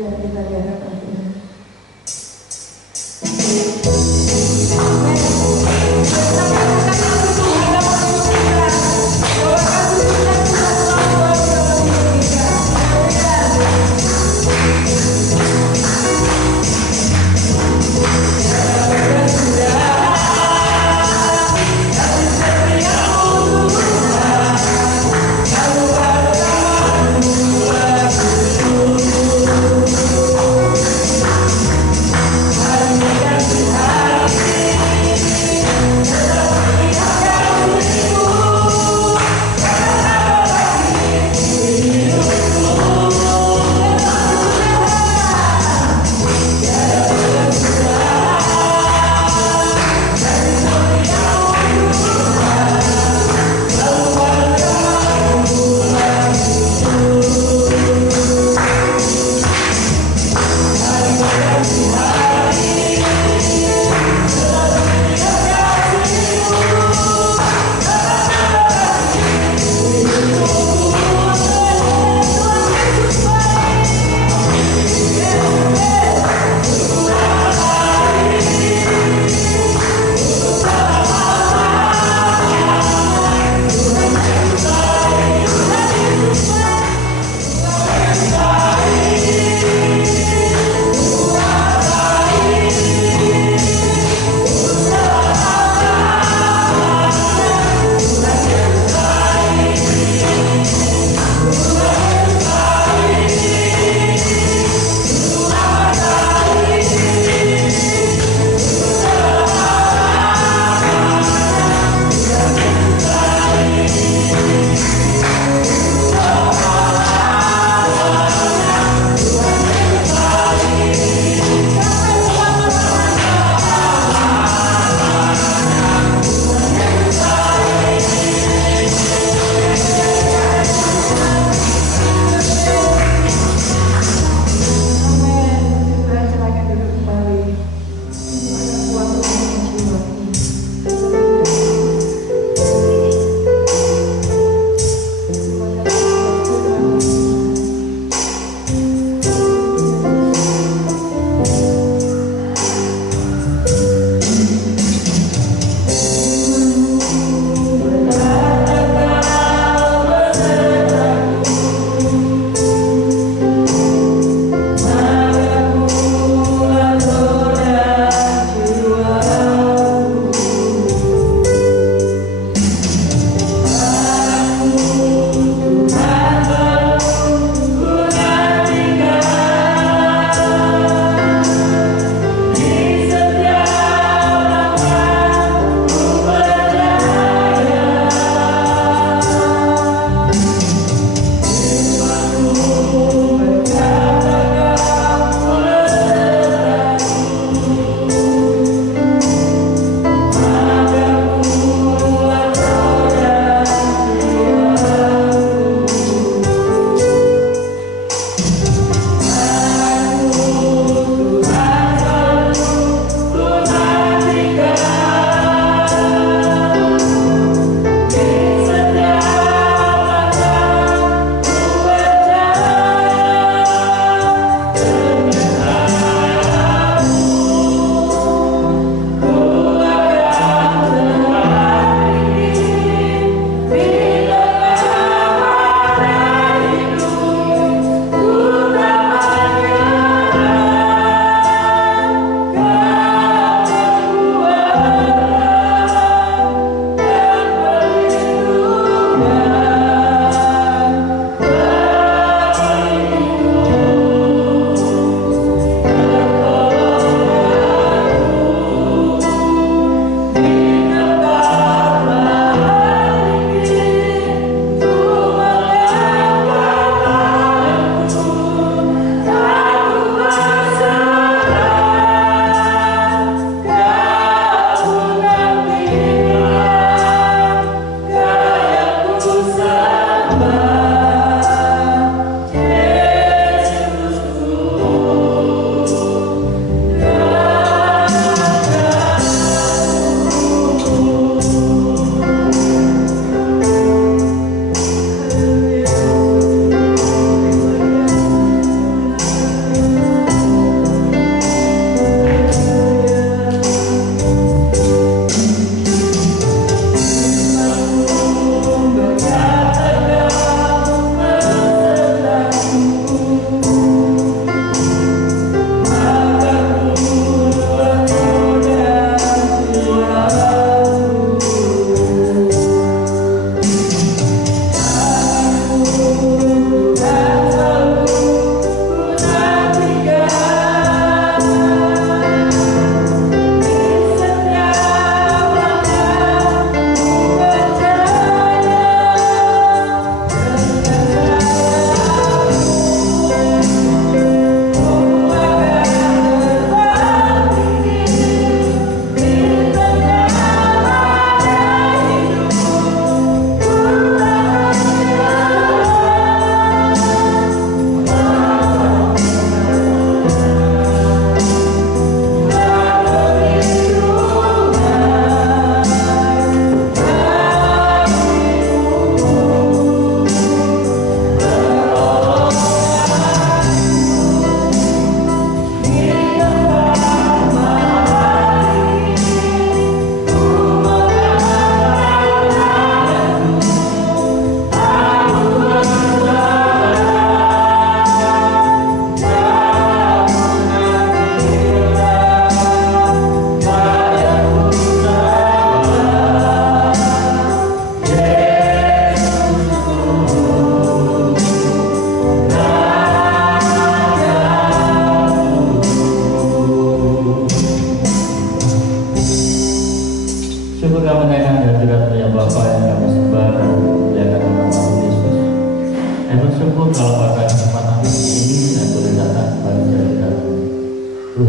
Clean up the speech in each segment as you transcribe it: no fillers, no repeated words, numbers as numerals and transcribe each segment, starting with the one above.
biar kita lihat nantinya.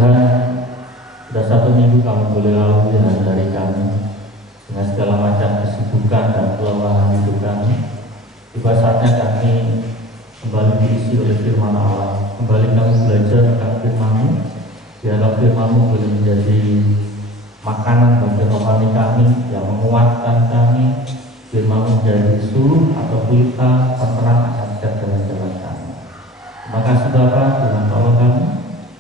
Tuhan, sudah 1 minggu kami boleh lalui hari-hari kami dengan segala macam kesibukan dan kelemahan hidup kami. Tiba saatnya kami kembali diisi oleh firman Allah. Kembali kami belajar tentang firman-Mu. Biarlah firman-Mu boleh menjadi makanan bagi rohani kami yang menguatkan kami. Firman-Mu menjadi suluh atau pelita penerang akan setiap jalan-jalan kami. Terima kasih Bapa, Tuhan tolong kami.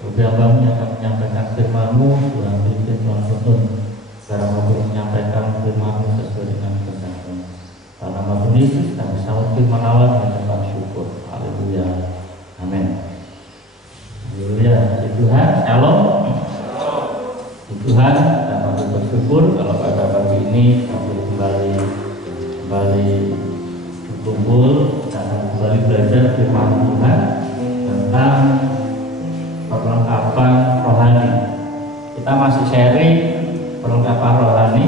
Lebih kami akan menyampaikan firman-Mu, Tuhan pimpin, Tuhan tuntun agar kami menyampaikan firman-Mu sesuai dengan kehendak-Mu. Dalam nama Tuhan Yesus kami sambut firman Allah dengan ucapan syukur. Haleluya. Amin. Haleluya. Puji Tuhan. Shalom. Puji Tuhan, kita patut bersyukur kalau pada pagi ini kami kembali berkumpul dan kembali belajar firman Tuhan tentang perlengkapan rohani. Kita masih sharing perlengkapan rohani.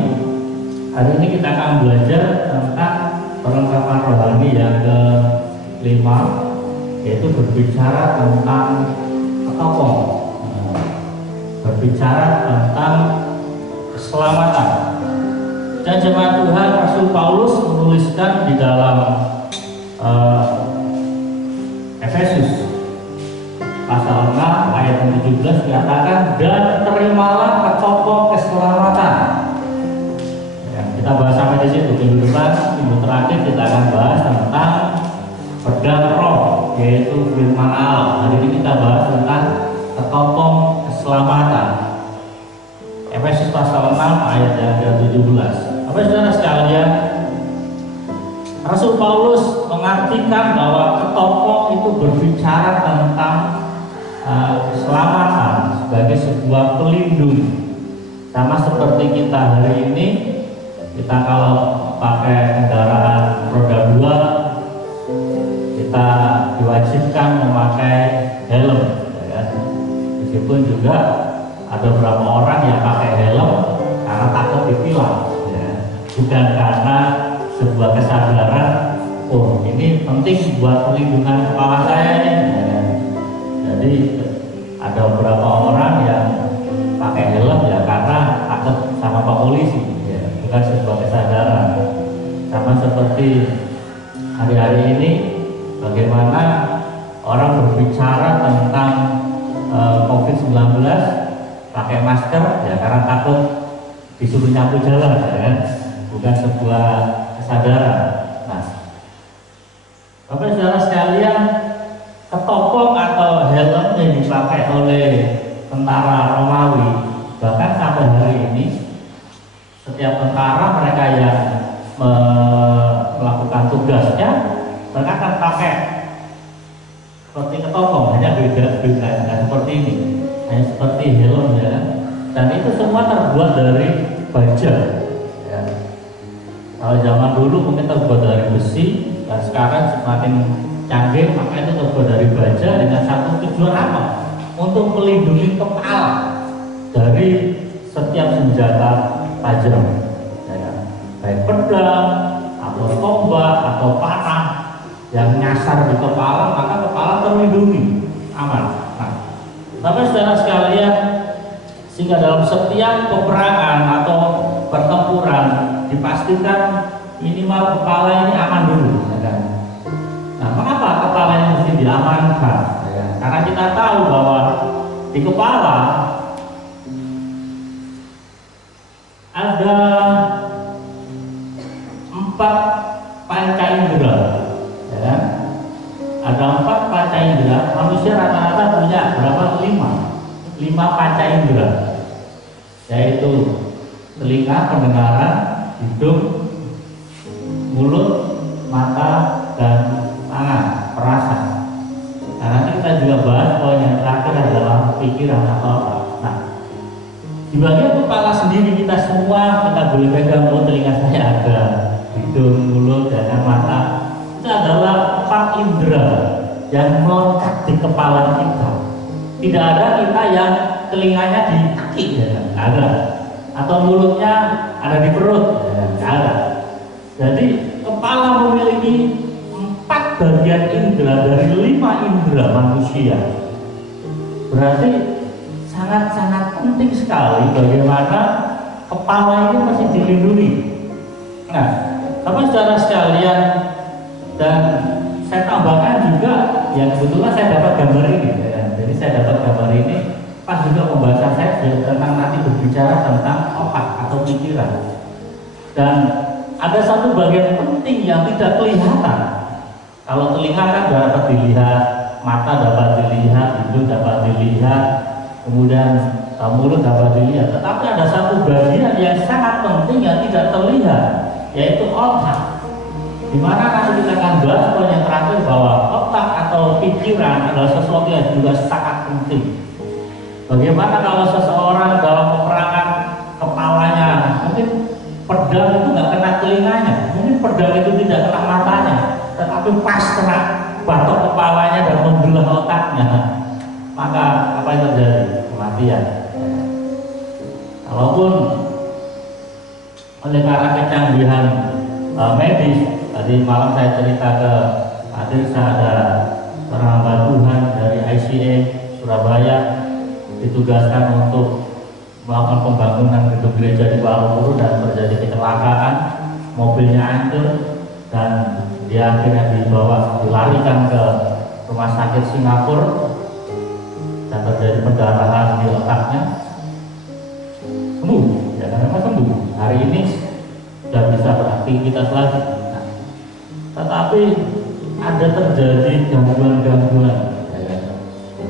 Hari ini kita akan belajar tentang perlengkapan rohani yang ke-5, yaitu berbicara tentang ketopong, berbicara tentang keselamatan. Dan jemaat Tuhan, Rasul Paulus menuliskan di dalam Efesus pasal 6 ayat 17 dikatakan, dan terimalah ketopong keselamatan. Ya, kita bahas sampai di situ. Minggu depan, minggu terakhir kita akan bahas tentang pedang roh, yaitu firman Allah. Hari ini kita bahas tentang ketopong keselamatan. Efesus pasal 6 ayat yang ke-17. Bapak saudara sekalian, Rasul Paulus mengartikan bahwa ketopong itu berbicara tentang keselamatan sebagai sebuah pelindung. Sama seperti kita hari ini, kita kalau pakai kendaraan roda 2, kita diwajibkan memakai helm, ya kan? Meskipun juga ada beberapa orang yang pakai helm karena takut ditilang, ya. Bukan karena sebuah kesadaran, oh ini penting buat pelindungan kepala saya ini, ya kan? Jadi ada beberapa orang yang pakai helm ya karena takut sama Pak Polisi, ya, bukan sebuah kesadaran. Sama seperti hari-hari ini, bagaimana orang berbicara tentang COVID-19 pakai masker ya karena takut disuruh nyapu jalan, ya kan? Bukan sebuah kesadaran. Nah, Bapak saudara sekalian, ketopong atau helm yang dipakai oleh tentara Romawi, bahkan sampai hari ini setiap tentara mereka yang melakukan tugasnya, mereka akan pakai seperti ketopong, hanya beda seperti ini, hanya seperti helm, ya. Dan itu semua terbuat dari baja, ya. Kalau zaman dulu mungkin terbuat dari besi, dan sekarang semakin canggih, maka itu terbuat dari baja dengan satu tujuan apa? Untuk melindungi kepala dari setiap senjata tajam, ya, baik pedang atau tombak atau panah yang nyasar di kepala, maka kepala terlindungi, aman. Nah, tapi saudara sekalian, sehingga dalam setiap peperangan atau pertempuran dipastikan minimal kepala ini aman dulu, ya kan? Nah, mengapa kepala ini mesti diamankan? Ya, karena kita tahu bahwa di kepala ada 4 panca indera, ya kan? Ada 4 panca indera. Manusia rata-rata punya berapa? 5 panca indera, yaitu telinga, pendengaran, hidung, mulut, mata, dan tangan, perasa. Nah, nanti kita juga bahas poin yang terakhir adalah pikiran atau apa. Nah, di bagian kepala sendiri kita semua, kita boleh pegang, oh telinga saya ada, hidung, mulut, dan mata. Itu adalah 4 indera yang melekat di kepala kita. Tidak ada kita yang telinganya di kaki, ya kan? Ada. Atau mulutnya ada di perut, ya kan? Ada. Jadi kepala memiliki 4 bagian indera dari 5 indera manusia. Berarti sangat-sangat penting sekali bagaimana kepala ini masih dilindungi. Nah, saudara sekalian, dan saya tambahkan juga, yang kebetulan saya dapat gambar ini, ya. Jadi saya dapat gambar ini pas juga pembahasan saya tentang nanti berbicara tentang otak atau pikiran. Dan ada satu bagian penting yang tidak kelihatan. Kalau telinga kan dapat dilihat, mata dapat dilihat, hidung dapat dilihat, kemudian mulut dapat dilihat. Tetapi ada satu bagian yang sangat penting yang tidak terlihat, yaitu otak. Dimana nanti kita akan bahas poin yang terakhir bahwa otak atau pikiran adalah sesuatu yang juga sangat penting. Bagaimana kalau seseorang dalam peperangan kepalanya, mungkin pedang itu nggak kena telinganya, mungkin pedang itu tidak kena matanya, tetapi pas kena batok kepalanya dan membelah otaknya, maka apa yang terjadi? Kematian. Kalaupun oleh karena kecanggihan medis, tadi malam saya cerita ke Adirsa, ada seorang hamba Tuhan dari ICA Surabaya ditugaskan untuk melakukan pembangunan gedung gereja di Kuala Lumpur dan terjadi kecelakaan, mobilnya hancur dan dia akhirnya dilarikan ke rumah sakit Singapura dan terjadi pendarahan di otaknya. Sembuh, ya kan, memang sembuh. Hari ini sudah bisa beraktivitas lagi. Nah, tetapi ada terjadi gangguan-gangguan, ya kan?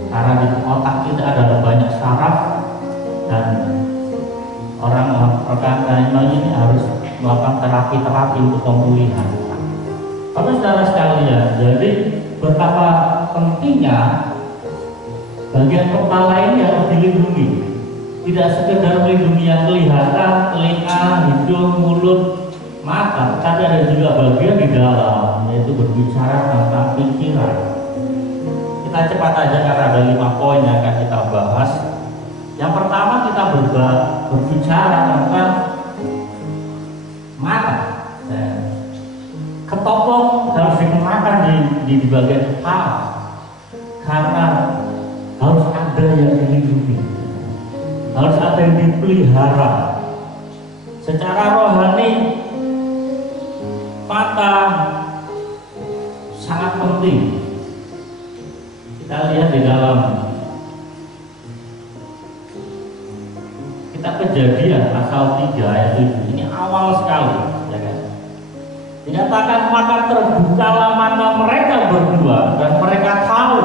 Karena di otak kita ada banyak saraf dan orang ini harus melakukan terapi untuk pemulihan. Tapi saudara sekalian, jadi betapa pentingnya bagian kepala ini harus dilindungi. Tidak sekedar melindungi yang kelihatan, telinga, hidung, mulut, mata, tapi ada juga bagian di dalam, yaitu berbicara tentang pikiran. Kita cepat aja karena ada 5 poin yang akan kita bahas. Yang pertama kita berbicara tentang mata. Ketopong harus dikenakan di bagian kepala karena harus ada yang dilindungi, harus ada yang dipelihara. Secara rohani mata sangat penting. Kita lihat di dalam kitab Kejadian pasal 3 ayat 7. Ini awal sekali, ya kan? Dikatakan maka terbukalah mata mereka berdua dan mereka tahu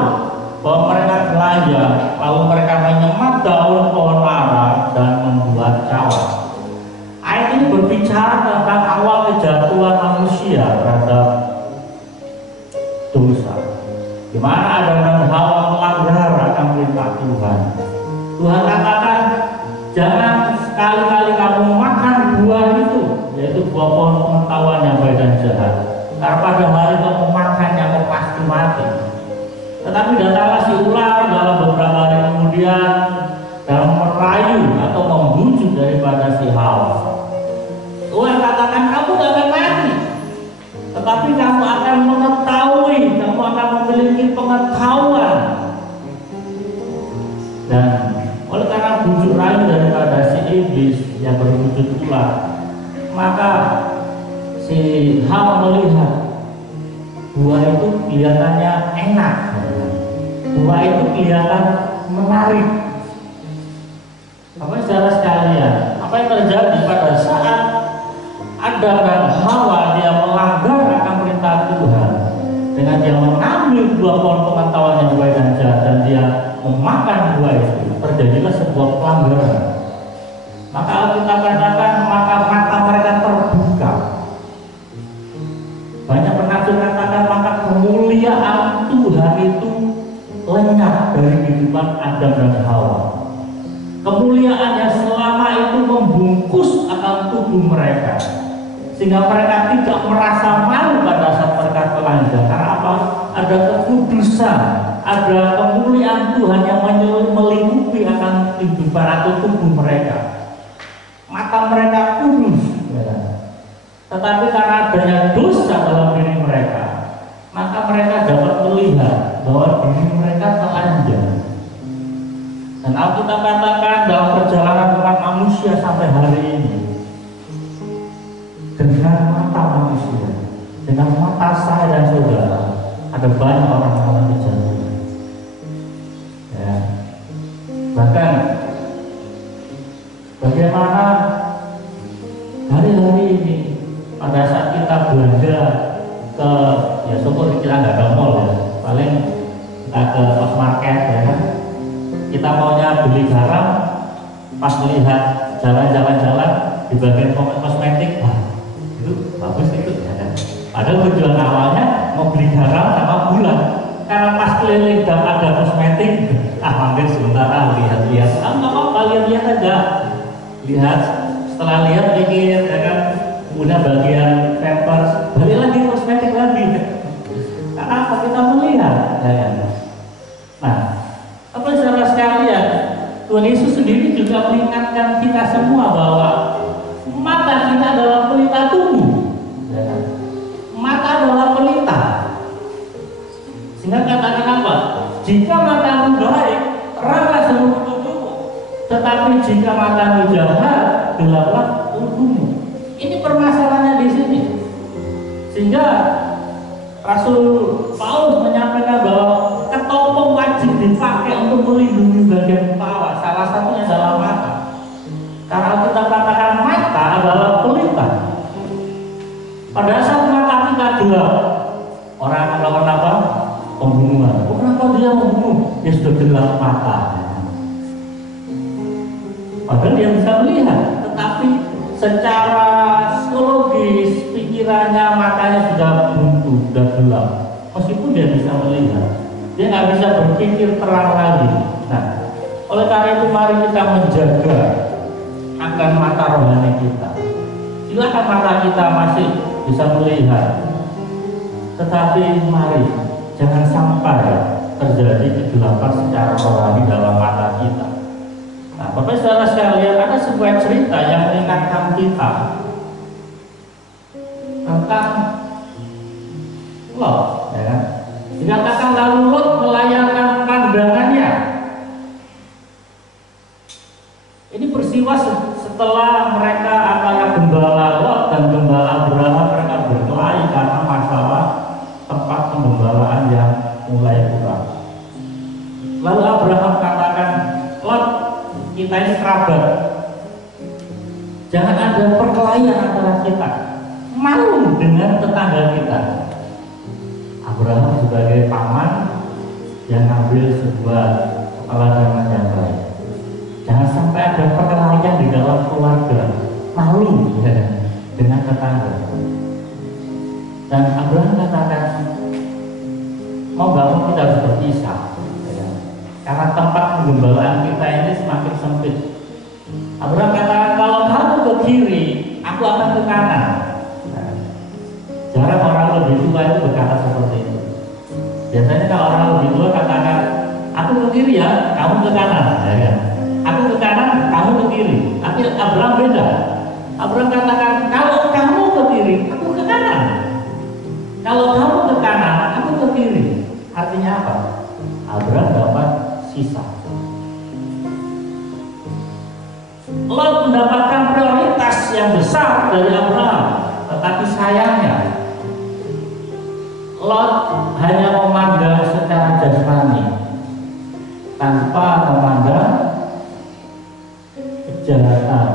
bahwa mereka telanjang, lalu mereka menyemat daun pohon ara dan membuat cawan. Ayat ini berbicara tentang awal kejatuhan manusia terhadap dosa, di mana Adam dan Hawa melanggar akan perintah Tuhan. Tuhan katakan, jangan sekali-kali kamu makan buah itu, yaitu buah pohon pengetahuan yang baik dan jahat, karena pada hari kamu makannya kamu pasti mati. Tetapi datanglah si ular dalam beberapa hari kemudian dan merayu atau membujuk daripada si Hawa. Tuhan katakan, kamu tidak akan mati, tetapi kamu akan mengetahui, kamu akan memiliki pengetahuan. Dan oleh karena bujuk rayu daripada si iblis yang berwujud ular, maka si Hawa melihat buah itu kelihatannya enak, buah itu kelihatan menarik. Apa saudara sekalian, apa yang terjadi pada saat Adam dan Hawa dia melanggar akan perintah Tuhan dengan dia mengambil buah pohon pengetahuan yang baik dan jahat dan dia memakan buah itu, terjadilah sebuah pelanggaran. Maka kita katakan maka mata mereka terbuka. Banyak penafsir katakan maka kemuliaan Tuhan itu lenyap dari kehidupan Adam dan Hawa. Kemuliaan yang selama itu membungkus akan tubuh mereka, sehingga mereka tidak merasa malu pada saat mereka telanjang. Karena apa? Ada kekudusan, ada kemuliaan Tuhan yang melingkupi akan kehidupan atau tubuh mereka. Mata mereka kudus, ya. Tetapi karena adanya dosa dalam diri mereka, maka mereka dapat melihat bahwa diri mereka telanjang. Dan Alkitab katakan dalam perjalanan umat manusia sampai hari ini, dengan mata manusia, dengan mata saya dan saudara, ada banyak orang yang mengalami kejatuhan. Ya. Bahkan bagaimana hari-hari ini pada saat kita belanja ke, ya syukur kita nggak ke mall ya, paling kita ke market ya kan, kita maunya beli garam, pas melihat jalan-jalan di bagian kosmetik, itu bagus itu ya kan. Padahal tujuan awalnya mau beli garam sama gula, karena pas keliling dan ada kosmetik, mampir sebentar lihat-lihat, nggak apa-apa, lihat-lihat aja, lihat, setelah lihat pikir ya kan, kemudian bagian pampers, balik lagi kosmetik lagi, karena apa kita melihat ya kan. Nah, apa saudara sekalian, Tuhan Yesus sendiri juga mengingatkan kita semua bahwa mata kita adalah pelita tubuh, ya kan? Mata adalah pelita. Sehingga katakan apa? Jika matamu baik, teranglah seluruh tubuhmu. Tetapi jika matamu jahat, gelaplah tubuhmu. Ini permasalahannya di sini. Sehingga Rasul Paulus menyampaikan bahwa ketopong wajib dipakai untuk melindungi bagian kepala. Salah satunya adalah mata. Karena kita katakan mata adalah pelita. Pada saat mata kita gelap, orang akan melakukan apa? Pembunuhan. Kenapa dia membunuh? Dia sudah gelap mata. Padahal dia bisa melihat, tetapi secara psikologis pikirannya, matanya sudah buntu, sudah gelap. Meskipun dia bisa melihat, dia nggak bisa berpikir terang lagi. Nah, oleh karena itu mari kita menjaga akan mata rohani kita. Silakan mata kita masih bisa melihat, tetapi mari jangan sampai terjadi kegelapan secara rohani dalam mata kita. Nah, Bapak saudara sekalian, ada sebuah cerita yang mengingatkan kita tentang Lot, ya kan? Dikatakan lalu Lot melayangkan pandangannya. Ini peristiwa setelah mereka antara gembala Lot dan gembala Abraham, mereka berkelahi karena masalah tempat penggembalaan yang mulai kurang. Lalu Abraham katakan, Lot, kita ini kerabat, jangan ada perkelahian antara kita, malu dengan tetangga kita. Abraham sebagai paman yang ambil sebuah keteladanan yang baik. Jangan sampai ada perkelahian di dalam keluarga, malu ya, dengan tetangga. Dan Abraham katakan, mau gak mau kita harus berpisah ya. Karena tempat penggembalaan kita ini semakin sempit. Abraham katakan, kalau kamu ke kiri, aku akan ke kanan. Nah, jarang orang lebih tua itu berkata seperti itu. Biasanya kalau orang lebih tua katakan, aku ke kiri ya, kamu ke kanan ya kan? Aku ke kanan, kamu ke kiri. Tapi Abraham beda. Abraham katakan, kalau kamu ke kiri, aku ke kanan. Kalau kamu ke kanan, aku ke kiri. Artinya apa? Abraham dapat sisa. Lot mendapatkan prioritas yang besar dari Abraham, tetapi sayangnya Lot hanya memandang secara jasmani tanpa memandang kejahatan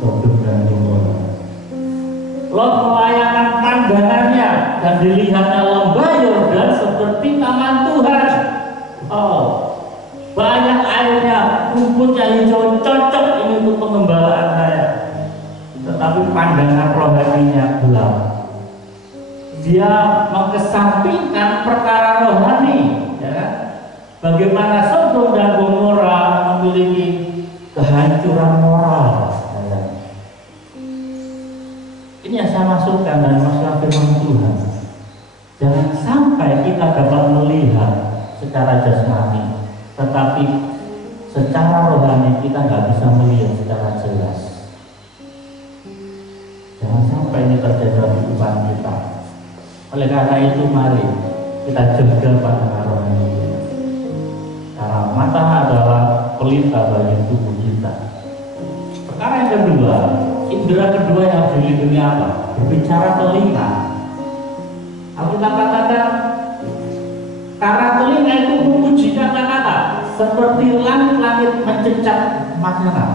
Sodom dan Gomora. Lot melayangkan pandangannya dan dilihatnya lembah Yordan seperti taman Tuhan. Oh, banyak airnya, rumputnya hijau, cocok ini untuk pengembalaan saya. Tetapi pandangan rohaninya gelap. Dia mengesampingkan perkara rohani, ya kan? Bagaimana Sodom dan Gomora memiliki kehancuran moral. Ya. Ini yang saya masukkan dari masalah firman Tuhan. Jangan sampai kita dapat melihat secara jasmani, tetapi secara rohani kita nggak bisa melihat secara jelas. Jangan sampai ini terjadi dalam kehidupan kita. Oleh karena itu mari kita jaga pandangan rohani kita. Karena mata adalah pelita bagi tubuh kita. Perkara yang kedua, indera kedua yang harus dilindungi apa? Berbicara telinga. Alkitab katakan, karena telinga itu memuji kata-kata seperti langit-langit mencecap makanan.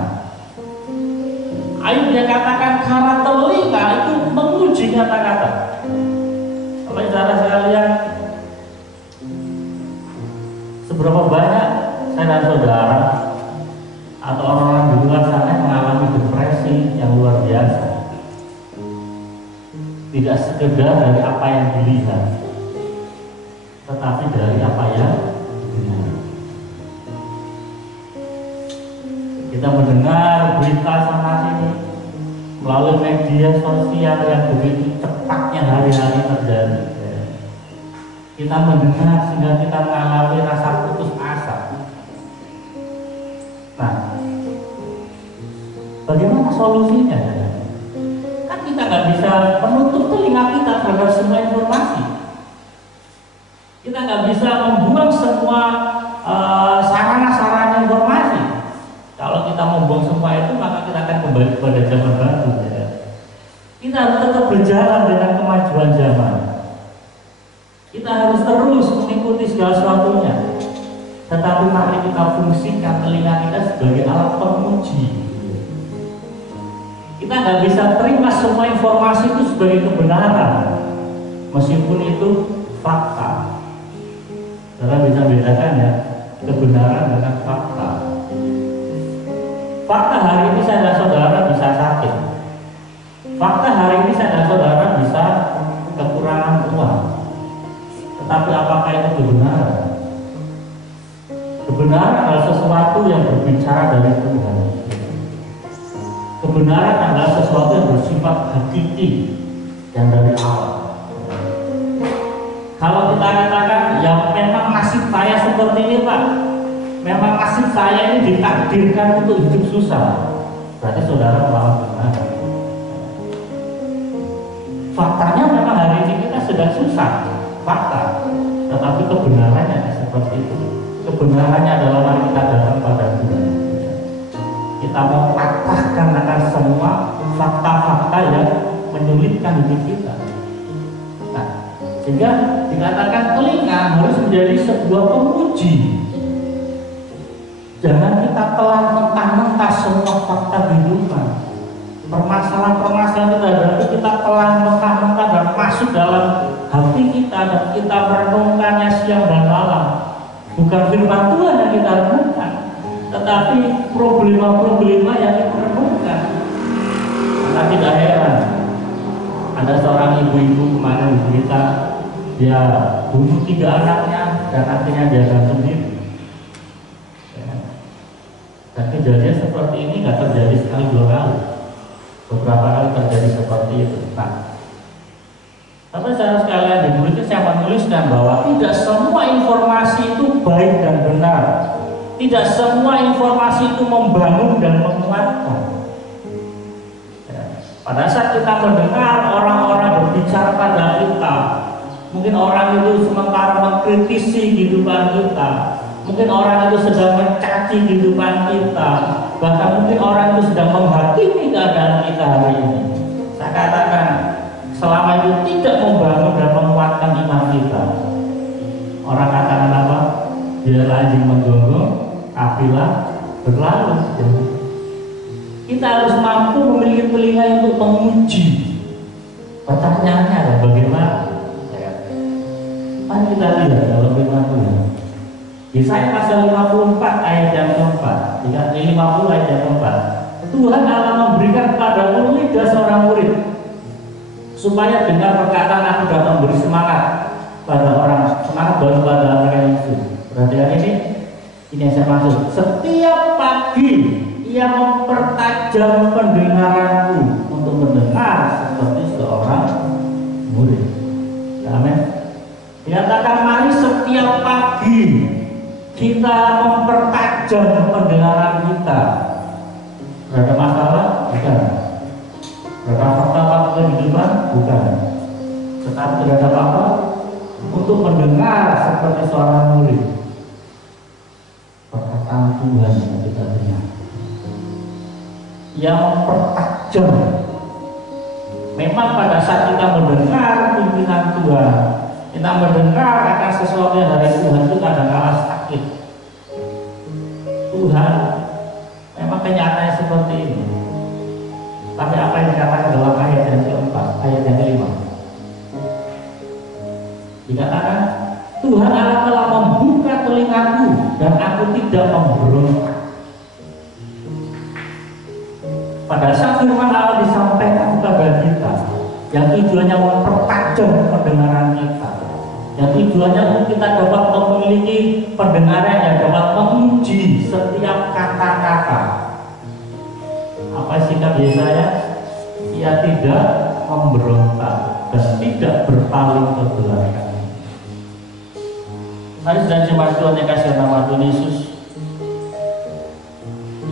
Ayub dia katakan karena telinga itu memuji kata-kata. Saudara sekalian, seberapa banyak saya dan saudara atau orang-orang di luar sana yang mengalami depresi yang luar biasa, tidak sekedar dari apa yang dilihat, tetapi dari apa yang didengar. Kita mendengar berita sana sini melalui media sosial yang begitu cepatnya hari-hari terjadi. Kita mendengar sehingga kita mengalami rasa putus asa. Nah, bagaimana solusinya? Kan kita nggak bisa menutup telinga kita terhadap semua informasi. Kita nggak bisa membuang semua sarana-sarana informasi. Kalau kita membuang semua itu, maka kita akan kembali kepada zaman baru. Kita harus tetap berjalan dengan kemajuan zaman. Kita harus terus mengikuti segala sesuatunya. Tetapi mari kita fungsikan telinga kita sebagai alat pemuji. Kita nggak bisa terima semua informasi itu sebagai kebenaran, meskipun itu fakta. Saudara bisa bedakan ya, kebenaran dengan fakta. Fakta hari ini saya dan saudara bisa sakit. Fakta hari ini saya dan saudara bisa kekurangan uang. Tetapi apakah itu kebenaran? Kebenaran adalah sesuatu yang berbicara dari Tuhan. Kebenaran adalah sesuatu yang bersifat hakiki, yang dari Allah. Kalau kita katakan, ya memang nasib saya seperti ini Pak, memang nasib saya ini ditakdirkan untuk hidup susah, berarti saudara melawan kebenaran. Faktanya memang hari ini kita sedang susah, fakta, tetapi kebenarannya seperti itu. Kebenarannya adalah mari kita datang pada Tuhan. Kita mau patahkan akan semua fakta-fakta yang menyulitkan hidup kita. Nah, sehingga dikatakan telinga harus menjadi sebuah pemuji. Jangan kita telan mentah-mentah semua fakta kehidupan. Permasalahan-permasalahan kita hadapi kita telan mentah-mentah dan masuk dalam hati kita dan kita merenungkannya siang dan malam. Bukan firman Tuhan yang kita renungkan, tetapi problema-problema yang kita renungkan. Maka tidak heran ada seorang ibu-ibu kemarin bercerita, dia bunuh 3 anaknya dan akhirnya dia gantung diri. Dan kejadian seperti ini nggak terjadi sekali 2 kali, beberapa kali terjadi seperti itu. Nah, tapi secara sekalian di buku itu saya menuliskan bahwa tidak semua informasi itu baik dan benar. Tidak semua informasi itu membangun dan menguatkan. Ya. Pada saat kita mendengar orang-orang berbicara pada kita, mungkin orang itu sementara mengkritisi kehidupan kita, mungkin orang itu sedang mencaci kehidupan kita, bahkan mungkin orang itu sedang menghakimi keadaan kita hari ini. Saya katakan, selama itu tidak membangun dan menguatkan iman kita, orang katakan apa? Biarlah anjing menggonggong, kafilah berlalu. Kita harus mampu memiliki telinga untuk memuji. Pertanyaannya adalah bagaimana? Mari kita lihat dalam firman Tuhan. Yesaya pasal 54 ayat yang keempat, 50 ayat yang keempat. Tuhan Allah memberikan kepadamu lidah seorang murid, supaya dengan perkataan aku dapat memberi semangat pada orang, semangat baru pada orang yang itu. Perhatikan ini yang saya maksud. Setiap pagi ia mempertajam pendengaranku untuk mendengar seperti seorang murid. Amin. Dikatakan mari setiap pagi kita mempertajam pendengaran kita. Ada masalah? Bukan. Ada fakta-fakta kehidupan? Bukan. Tetapi terhadap apa? Untuk mendengar seperti seorang murid perkataan Tuhan yang kita juga telinga. Yang mempertajam. Memang pada saat kita mendengar pimpinan Tuhan, kita mendengar akan sesuatu yang dari Tuhan, itu kadang-kadang sakit. Tuhan memang kenyataannya seperti ini. Tapi apa yang dikatakan dalam ayat yang keempat, ayat yang kelima, dikatakan Tuhan Allah telah membuka telingaku dan aku tidak memberontak. Pada saat firman Allah disampaikan kepada kita, yang tujuannya mempertajam pendengaran kita, yang tujuannya untuk kita dapat memiliki pendengaran yang dapat menguji setiap kata-kata. Apa sikap Yesaya? Ia tidak memberontak dan tidak berpaling ke belakang. Mari dan jemaat Tuhan yang kasih nama Tuhan Yesus,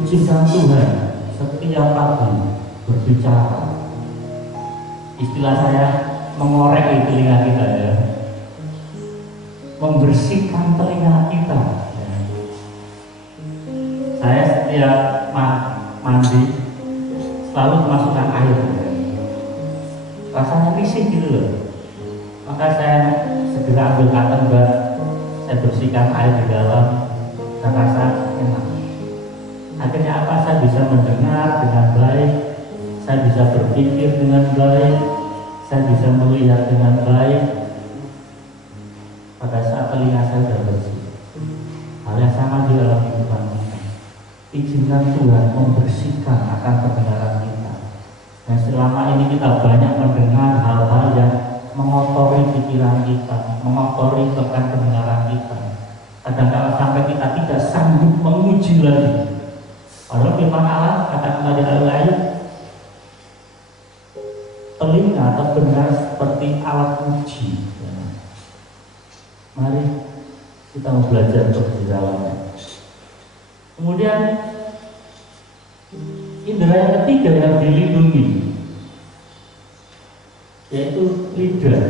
izinkan Tuhan setiap pagi berbicara. Istilah saya mengorek di telinga kita ya, membersihkan telinga kita ya. Saya setiap mandi selalu memasukkan air ya. Rasanya risih gitu loh, maka saya segera ambil cotton bud, saya bersihkan air di dalam, dan rasa enak. Akhirnya apa? Saya bisa mendengar dengan baik, saya bisa berpikir dengan baik, saya bisa melihat dengan baik. Pada saat telinga saya sudah bersih. Hal yang sama di dalam kehidupan kita. Izinkan Tuhan membersihkan akan pendengaran kita. Dan selama ini kita banyak mendengar hal-hal yang mengotori pikiran kita, mengotori bahkan pendengaran kita. Kadang-kadang sampai kita tidak sanggup menguji lagi. Padahal firman Allah katakan di ayat, telinga atau benar seperti alat uji. Mari kita mau belajar untuk di dalamnya. Kemudian indera yang ketiga yang dilindungi, yaitu lidah.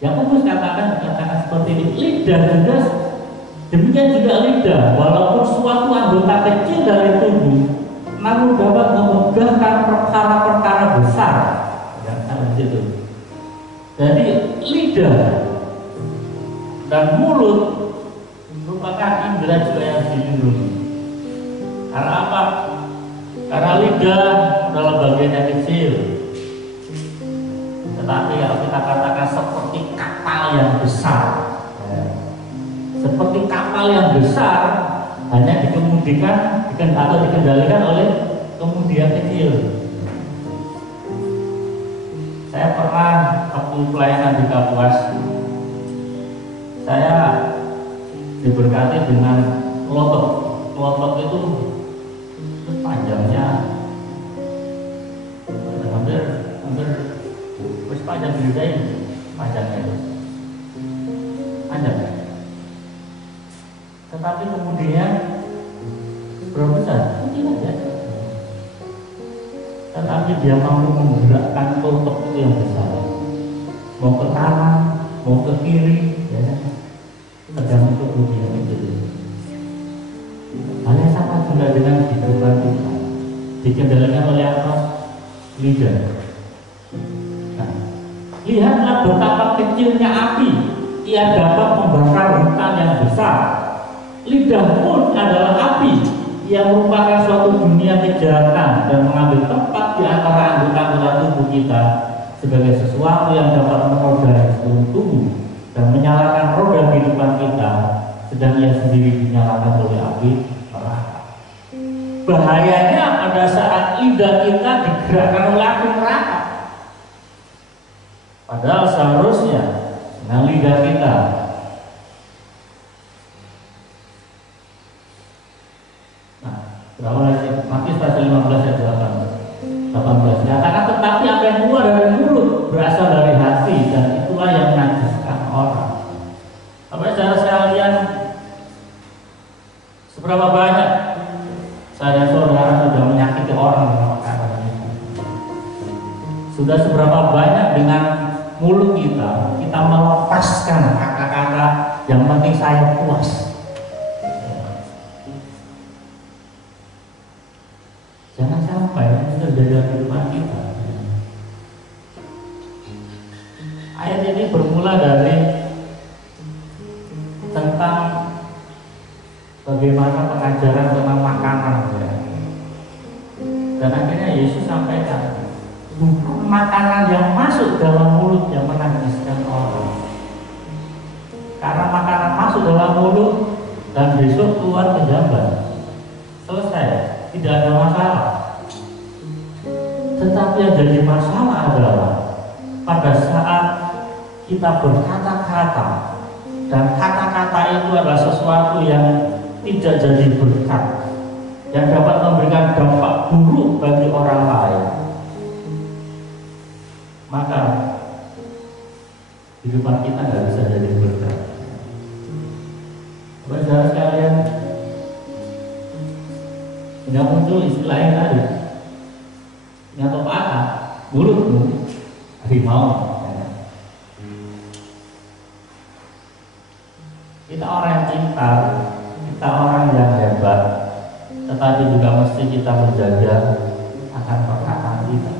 Yang Paulus dikatakan seperti ini, lidah juga. Demikian juga lidah, walaupun suatu anggota kecil dari tubuh, namun dapat memegahkan perkara-perkara besar. Ya, sampai situ. Jadi lidah dan mulut merupakan indera juga yang dilindungi. Karena apa? Karena lidah adalah bagian yang kecil, tetapi kalau kita katakan seperti kapal yang besar. Seperti kapal yang besar hanya dikemudikan atau dikendalikan oleh kemudi yang kecil. Saya pernah waktu pelayanan di Kapuas, saya diberkati dengan kelotok. Kelotok itu panjangnya hampir panjang diri saya, panjangnya itu panjang. Tetapi kemudian berapa besar? Mungkin aja. Tetapi dia mampu menggerakkan kelotok itu yang besar, mau ke kanan, mau ke kiri, ya, tergantung kemudian itu. Hal yang sama juga dengan kehidupan kita, dikendalikan oleh apa? Lidah. Nah, lihatlah betapa kecilnya api, ia dapat membakar hutan yang besar. Lidah pun adalah api yang merupakan suatu dunia kejahatan dan mengambil tempat di antara anggota-anggota tubuh kita sebagai sesuatu yang dapat menodai seluruh tubuh dan menyalakan roda kehidupan kita, sedang ia sendiri dinyalakan oleh api neraka. Bahayanya pada saat lidah kita digerakkan oleh api neraka. Padahal seharusnya dengan lidah kita Matius pasal 15 ayat 18 dikatakan, tetapi apa yang keluar dari mulut berasal dari hati, dan itulah yang menajiskan orang. Apa saudara sekalian, seberapa banyak saya dan saudara sudah menyakiti orang dengan perkataan ini? Sudah seberapa banyak dengan mulut kita melepaskan kata-kata yang penting saya puas. bagaimana pengajaran tentang makanan ya. Dan akhirnya Yesus sampaikan, bukan makanan yang masuk dalam mulut yang menajiskan orang. Karena makanan masuk dalam mulut dan besok keluar ke jamban, selesai, tidak ada masalah. Tetapi yang jadi masalah adalah pada saat kita berkata-kata, dan kata-kata itu adalah sesuatu yang tidak jadi berkat, yang dapat memberikan dampak buruk bagi orang lain, maka kehidupan kita nggak bisa jadi berkat. Saudara sekalian, nggak muncul istilah yang tadi, nyata patah mulutmu harimau. Kita orang yang pintar, kita orang yang hebat, tetapi juga mesti kita menjaga akan perkataan kita.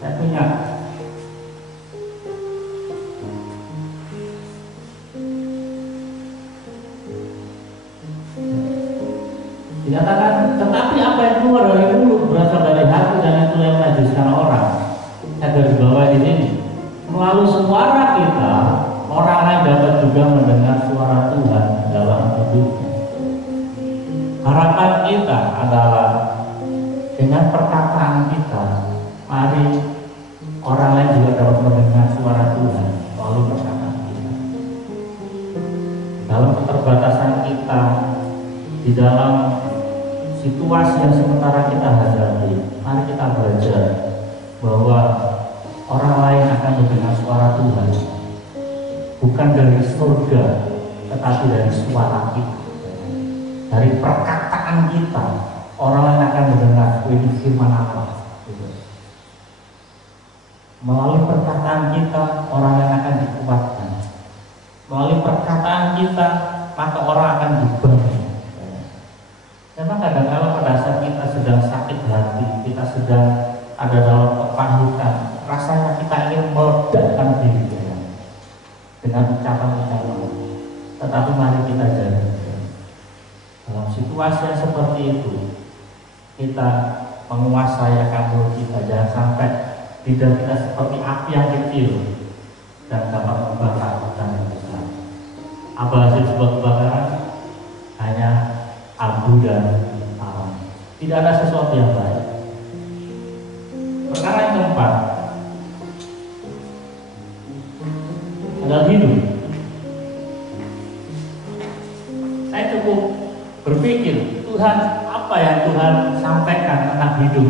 Saya punya dikatakan, tetapi apa yang keluar dari mulut berasal dari hati dan itu yang menajiskan orang. Saya garis bawah di sini, melalui suara kita orang lain dapat juga mendengar suara Tuhan dalam hidupnya. Harapan kita adalah dengan perkataan kita, mari orang lain juga dapat mendengar suara Tuhan melalui perkataan kita. Dalam keterbatasan kita, di dalam situasi yang sementara kita hadapi, mari kita belajar bahwa orang lain akan mendengar suara Tuhan, bukan dari surga, tetapi dari suara kita, dari perkataan kita. Orang lain akan mendengar ini firman Allah. Melalui perkataan kita, orang lain akan dikuatkan. Melalui perkataan kita, maka orang akan dibangun. Memang kadang-kadang pada saat kita sedang sakit hati, kita sedang ada dalam kepahitan, rasanya kita ingin meledakkan diri dengan ucapan-ucapan. Tetapi mari kita jaga. Dalam situasi yang seperti itu, kita menguasai akan mulut kita. Jangan sampai lidah kita seperti api yang kecil dan dapat membakar hutan yang besar. Apa hasil sebuah kebakaran? Hanya abu dan alam. Tidak ada sesuatu yang baik. Perkara yang keempat adalah hidup. Saya cukup berpikir, Tuhan, apa yang Tuhan sampaikan tentang hidup?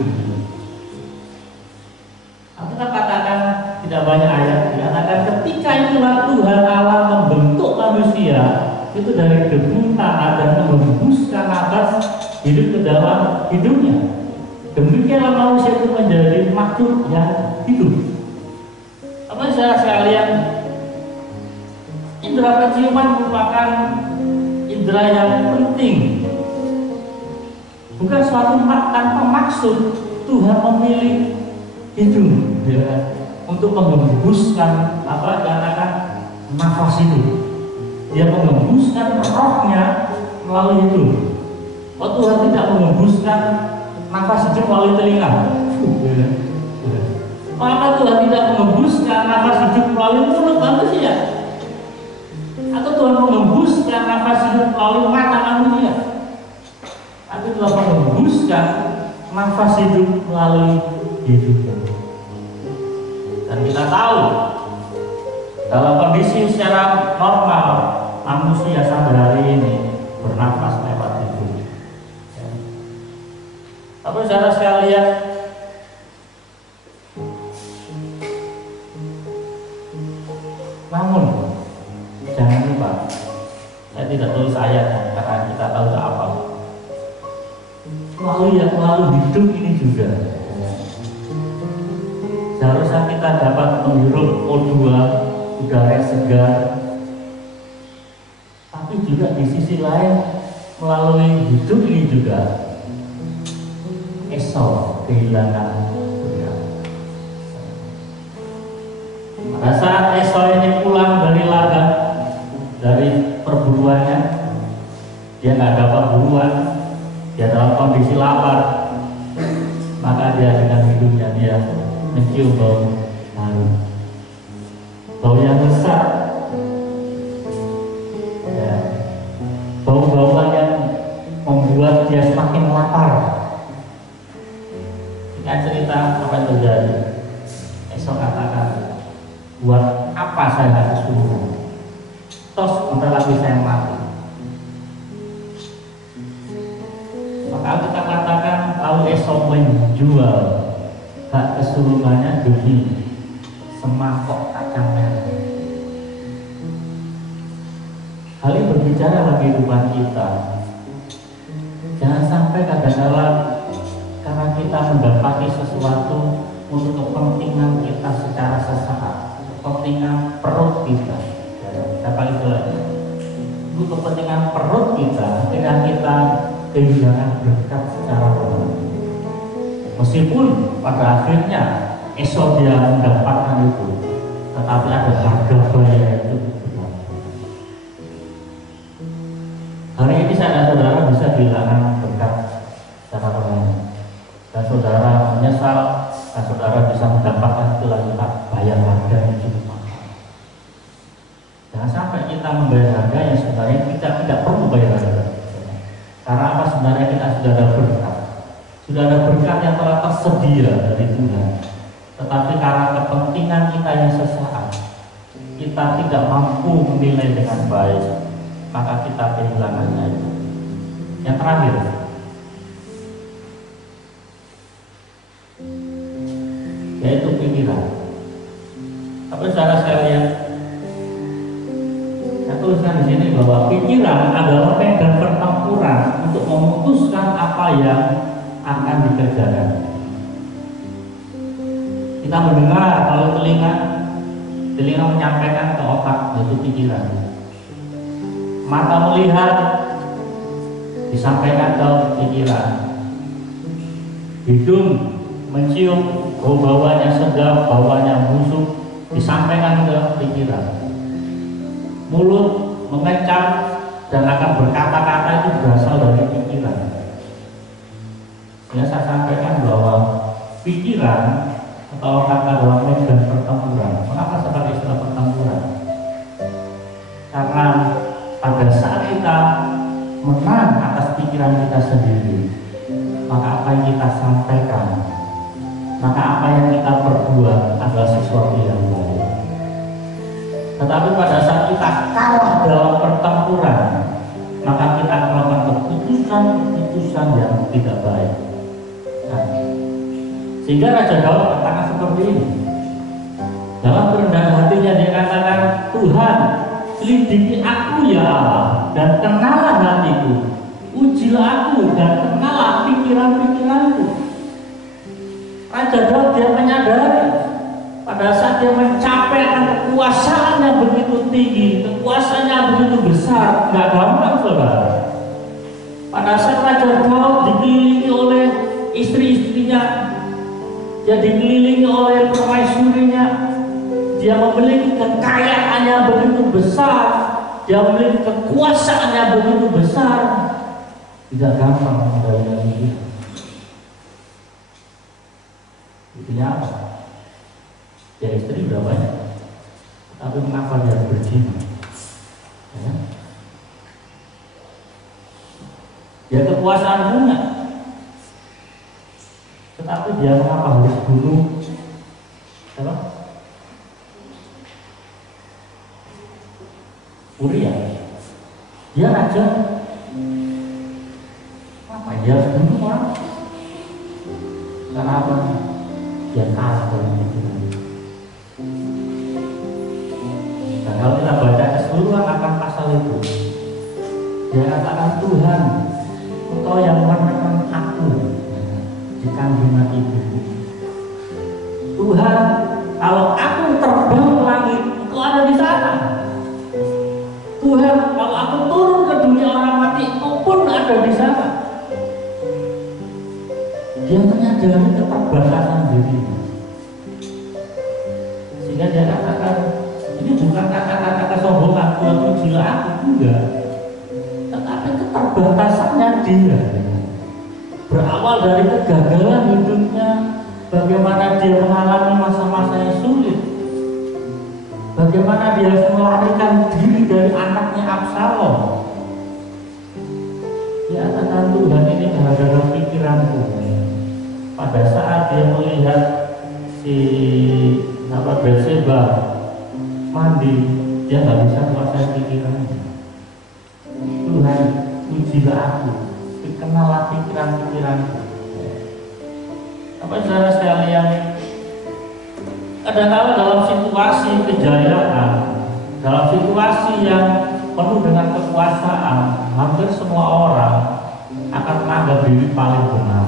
Aku katakan tidak banyak ayat, dikatakan ketika itulah Tuhan Allah membentuk manusia itu dari debu tanah dan mengembuskan nafas hidup ke dalam hidupnya. Demikianlah manusia itu menjadi makhluk yang hidup. Apa saudara sekalian, indera penciuman merupakan indera yang penting. Bukan suatu tanpa maksud Tuhan memilih hidup ya, untuk mengembuskan katakan nafas hidup. Dia mengembuskan rohnya melalui hidup. Oh, Tuhan tidak mengembuskan nafas hidup melalui telinga. Maka Tuhan tidak mengembuskan nafas hidup melalui mulut manusia. Atau Tuhan mengembuskan nafas hidup melalui mata manusia. Tapi Tuhan mengembuskan nafas hidup melalui hidupnya. Dan kita tahu dalam kondisi secara normal manusia sampai hari ini bernafas lewat hidup. Tapi saudara sekalian, namun jangan lupa, saya tidak tulis ayatnya karena kita tahu apa. Melalui hidup ini juga seharusnya kita dapat menghirup O2, udara yang segar. Tapi juga di sisi lain melalui hidup ini juga Esau kehilangan Tuhan. Pada saat Esau ini pulang dari ladang, dari perburuannya, dia nggak dapat buruan, dia dalam kondisi lapar, maka dia dengan hidungnya dia mencium bau harum, bau yang besar, ya, bau-bauan yang membuat dia semakin lapar. Ingat cerita apa yang terjadi? Esok katakan, buat apa saya nggak kesurupan? Tos bentar lagi saya mati. Maka kita katakan kalau esok menjual hak kesurunannya demi semangkok kacang merah. Hal ini berbicara dalam kehidupan kita. Jangan sampai kadang-kadang karena kita mendapati sesuatu untuk kepentingan kita secara sesaat, kepentingan perut kita, apa istilahnya? Untuk kepentingan perut kita, akhirnya kita kehilangan berkat secara rohani. Meskipun pada akhirnya esok dia mendapatkan itu, tetapi ada harga bayar itu. Hari ini saya dan saudara bisa kehilangan berkat secara rohani, dan saudara menyesal, dan saudara bisa mendapatkan itu lagi bayar harga yang cukup mahal. Jangan sampai kita membayar harga yang sebenarnya kita tidak perlu bayar harga. Karena apa? Sebenarnya kita sudah ada berkat, sudah ada berkat yang telah tersedia dari Tuhan. Tetapi karena kepentingan kita yang sesaat, kita tidak mampu menilai dengan baik, maka kita kehilangannya itu. Yang terakhir, yaitu pikiran. Tapi saudara sekalian, saya tuliskan di sini bahwa pikiran adalah medan pertempuran untuk memutuskan apa yang akan dikerjakan. Kita mendengar kalau telinga menyampaikan ke otak, yaitu pikiran. Mata melihat disampaikan ke pikiran. Hidung mencium baunya sedap, baunya busuk, disampaikan ke pikiran. Mulut mengecap dan akan berkata-kata itu berasal dari pikiran. Ya, saya sampaikan bahwa pikiran atau kata dalam medan pertempuran. Mengapa sebagai istilah pertempuran? Karena pada saat kita menang atas pikiran kita sendiri, maka apa yang kita sampaikan, maka apa yang kita perbuat adalah sesuatu yang baik. Tetapi pada saat kita kalah dalam pertempuran, maka kita melakukan keputusan-keputusan yang tidak baik. Nah, sehingga Raja Daud katakan seperti ini. Dalam kerendahan hatinya dia katakan, Tuhan, selidiki aku ya Allah, dan kenalah hatiku. Ujilah aku dan kenalah pikiran-pikiranku. Raja Daud dia menyadari pada saat dia mencapai kekuasaan yang begitu tinggi, kekuasaan yang begitu besar, nggak gampang saudara. Pada saat Raja Daud dikelilingi oleh istri-istrinya, dia dikelilingi oleh permaisurinya, dia memiliki kekayaan yang begitu besar, dia memiliki kekuasaan yang begitu besar, tidak gampang mengendalikan diri. Intinya apa? Ya istri udah banyak, tapi mengapa dia berzina? Ya? Dia kekuasaan punya, tetapi dia mengapa harus bunuh? Apa? Uria, dia raja, apa dia harus bunuh orang? Karena apa? Dia kalah dalam pikiran. Dan kalau kita baca keseluruhan akan pasal itu, dia katakan, Tuhan, Engkau yang menekan aku di kandungan ibuku. Tuhan, kalau aku terbang ke langit, Engkau ada di sana. Tuhan, kalau aku turun ke dunia orang mati, Engkau pun ada di sana. Dia menyadari keterbatasan dirinya, sehingga dia katakan, ini bukan kata-kata kesombongan, Tuhan ujilah aku, enggak, tetapi keterbatasan dia. Berawal dari kegagalan hidupnya, bagaimana dia mengalami masa-masa yang sulit, bagaimana dia harus melarikan diri dari anaknya Absalom. Dia katakan, Tuhan, ini gara-gara pikiranku. Pada saat dia melihat si Batseba mandi, dia nggak bisa menguasai pikirannya. Tuhan, ujilah aku, kenallah pikiran-pikiranku. Apa saudara sekalian, kadang-kadang dalam situasi kejayaan, dalam situasi yang penuh dengan kekuasaan, hampir semua orang akan menganggap diri paling benar.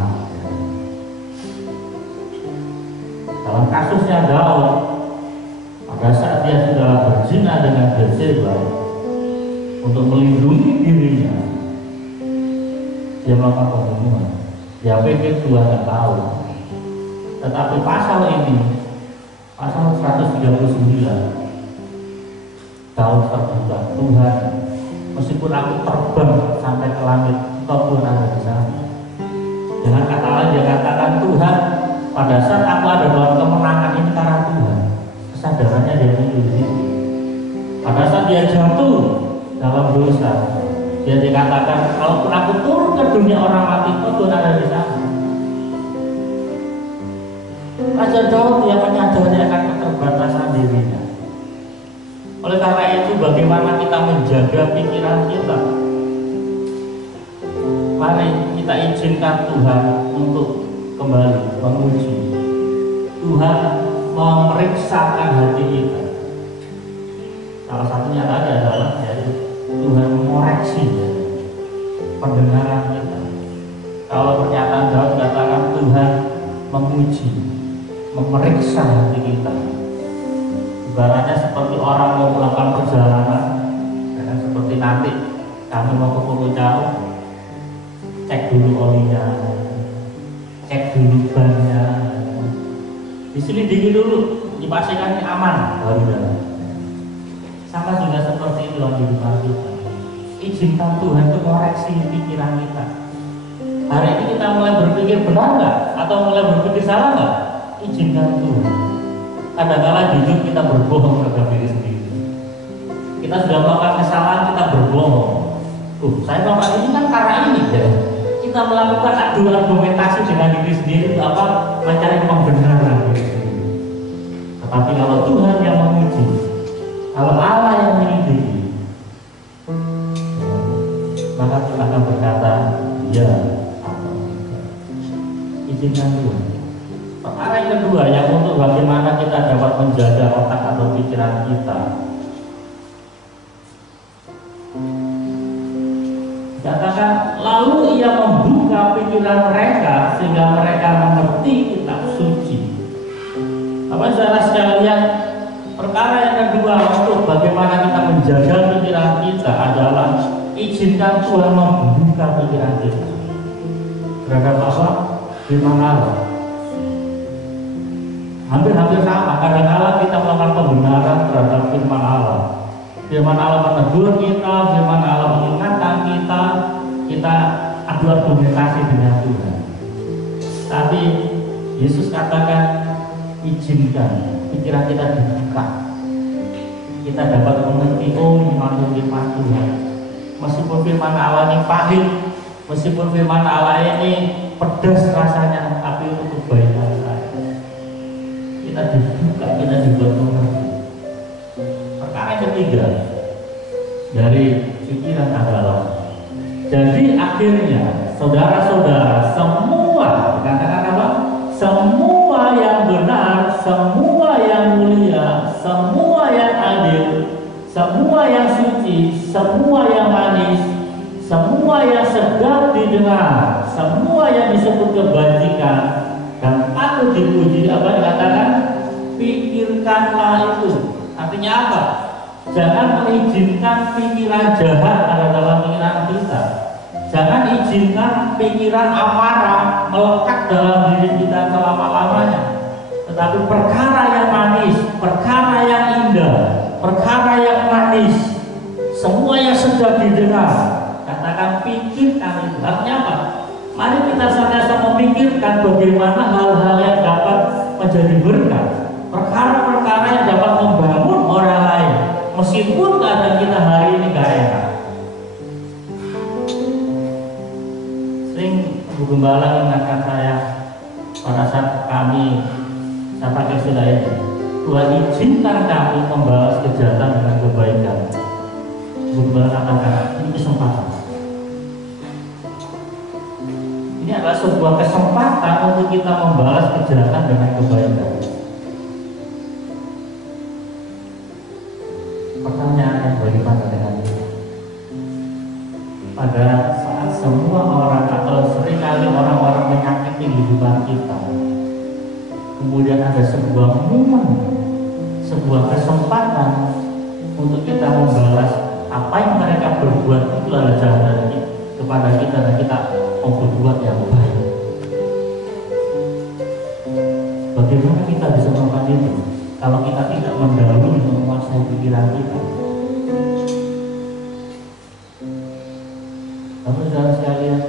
Dalam kasusnya Daud, pada saat dia sudah berzina dengan Batseba, untuk melindungi dirinya, dia melakukan pembunuhan. Dia pikir Tuhan tidak tahu. Tetapi pasal ini, pasal 139, Daud terbuka, Tuhan, meskipun aku terbang sampai ke langit, Engkau Tuhan ada di sana. Dengan kata lain dia katakan, Tuhan, pada saat aku ada dalam kemenangan ini karena Tuhan. Kesadarannya dia miliki. Pada saat dia jatuh dalam dosa, dia dikatakan, kalaupun aku turun ke dunia orang mati, Tuhan ada di sana. Raja Daud yang menyadari akan keterbatasan dirinya. Oleh karena itu, bagaimana kita menjaga pikiran kita? Mari kita izinkan Tuhan untuk kembali menguji. Tuhan memeriksakan hati kita. Salah satunya tadi adalah Tuhan mengoreksi pendengaran kita. Kalau pernyataan Daud katakan Tuhan menguji, memeriksa hati kita. Ibaratnya seperti orang mau melakukan perjalanan, dan seperti nanti kami mau ke Pulau, cek dulu olinya, cek dulu bannya, diselidiki dulu, dipastikan ini aman, baru jalan. Sama juga seperti itu dalam kehidupan kita. Izinkan Tuhan untuk mengoreksi pikiran kita. Hari ini kita mulai berpikir benar nggak? Atau mulai berpikir salah nggak? Izinkan Tuhan. Kadang-kadang jujur kita berbohong terhadap diri sendiri. Kita sudah melakukan kesalahan, kita berbohong. Saya melakukan ini kan karena ini ya. Kita melakukan adu argumentasi dengan diri sendiri untuk apa? Mencari pembenaran diri sendiri. Tetapi kalau Tuhan yang menguji, kalau Allah yang menyelidiki, maka kita akan berkata, ya atau tidak. Izinkan Tuhan. Perkara yang kedua, yang untuk bagaimana kita dapat menjaga otak atau pikiran kita. Katakan, lalu ia membuka pikiran mereka sehingga mereka mengerti kitab suci. Apa saudara sekalian, perkara yang kedua untuk bagaimana kita menjaga pikiran kita adalah izinkan Tuhan membuka pikiran kita terhadap apa? Firman Allah. Hampir-hampir sama, kadang-kadang kita melakukan pembenaran terhadap firman Allah. Firman Allah menegur kita, firman Allah mengingatkan kita, kita adu argumentasi dengan Tuhan. Tapi Yesus katakan, izinkan pikiran kita dibuka. Kita dapat mengerti, oh ini firman Tuhan. Meskipun firman Allah ini pahit, meskipun firman Allah ini pedas rasanya, tapi untuk kebaikan saya. Kita dibuka, kita dibuat mengerti. Perkara ketiga dari pikiran adalah, jadi akhirnya saudara-saudara semua, katakan apa? Semua yang benar, semua yang mulia, semua yang adil, semua yang suci, semua yang manis, semua yang sedap didengar, semua yang disebut kebajikan dan patut dipuji, apa dikatakan? Pikirkanlah itu. Artinya apa? Jangan mengizinkan pikiran jahat ada dalam pikiran kita. Jangan izinkan pikiran amarah melekat dalam diri kita selama-lamanya. Tetapi perkara yang manis, perkara yang indah, perkara yang manis, semua yang sedap didengar, Katakan pikirkan itu. Artinya apa? Mari kita senantiasa memikirkan bagaimana hal-hal yang dapat menjadi berkat, perkara-perkara yang dapat membangun orang lain, meskipun keadaan kita hari ini gak enak. Sering Bu Gembala mengingatkan saya pada saat saya pakai istilah ini, Tuhan izinkan kami membalas kejahatan dengan kebaikan. Bu Gembala katakan ini kesempatan. Ini adalah sebuah kesempatan untuk kita membalas kejahatan dengan kebaikan. Pertanyaannya bagaimana dengan itu? Pada saat semua orang atau seringkali orang-orang menyakiti kehidupan kita, kemudian ada sebuah momen, sebuah kesempatan untuk kita membalas apa yang mereka berbuat itu adalah jahat kepada kita dan kita mau berbuat yang baik. Bagaimana kita bisa melakukan itu kalau kita tidak mendahului menguasai pikiran kita? Saudara sekalian,